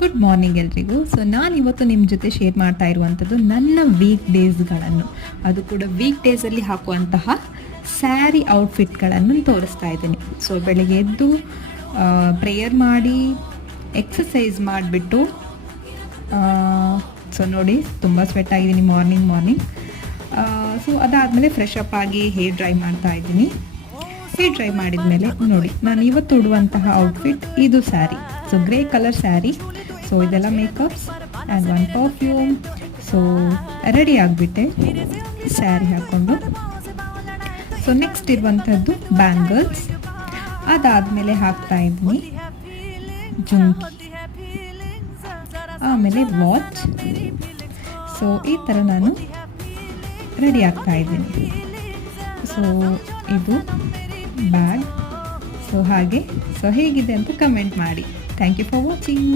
Good morning ಎಲ್ರಿಗೂ. So ನಾನಿವತ್ತು ನಿಮ್ಮ ಜೊತೆ ಶೇರ್ ಮಾಡ್ತಾ ಇರುವಂಥದ್ದು ನನ್ನ ವೀಕ್ ಡೇಸ್ಗಳನ್ನು, ಅದು ಕೂಡ ವೀಕ್ ಡೇಸಲ್ಲಿ ಹಾಕುವಂತಹ ಸ್ಯಾರಿ ಔಟ್ಫಿಟ್ಗಳನ್ನು ತೋರಿಸ್ತಾ ಇದ್ದೀನಿ. ಸೊ ಬೆಳಗ್ಗೆ ಎದ್ದು ಪ್ರೇಯರ್ ಮಾಡಿ ಎಕ್ಸಸೈಸ್ ಮಾಡಿಬಿಟ್ಟು, ಸೊ ನೋಡಿ ತುಂಬ ಸ್ವೆಟ್ ಆಗಿದ್ದೀನಿ ಮಾರ್ನಿಂಗ್. ಸೊ ಅದಾದಮೇಲೆ ಫ್ರೆಶ್ ಅಪ್ ಆಗಿ ಹೇರ್ ಡ್ರೈ ಮಾಡ್ತಾ ಇದ್ದೀನಿ. ಹೇರ್ ಡ್ರೈ ಮಾಡಿದ ಮೇಲೆ ನೋಡಿ, ನಾನು ಇವತ್ತು ಉಡುವಂತಹ ಔಟ್ಫಿಟ್ ಇದು sari. So grey colour sari. So ಇದೆಲ್ಲ makeups and one perfume. So ready ಆಗಿಬಿಟ್ಟೆ ಸ್ಯಾರಿ ಹಾಕ್ಕೊಂಡು. ಸೊ ನೆಕ್ಸ್ಟ್ ಇರುವಂಥದ್ದು ಬ್ಯಾಂಗಲ್ಸ್. ಅದಾದಮೇಲೆ ಹಾಕ್ತಾ ಇದ್ದೀನಿ ಜುಮ್ಕಿ, ಆಮೇಲೆ ವಾಚ್. ಸೊ ಈ ಥರ ನಾನು ರೆಡಿ ಆಗ್ತಾ ಇದ್ದೀನಿ. ಸೊ ಇದು ಬ್ಯಾಗ್. ಸೊ ಹಾಗೆ, ಸೊ ಹೇಗಿದೆ ಅಂತ ಕಮೆಂಟ್ ಮಾಡಿ. Thank you for watching.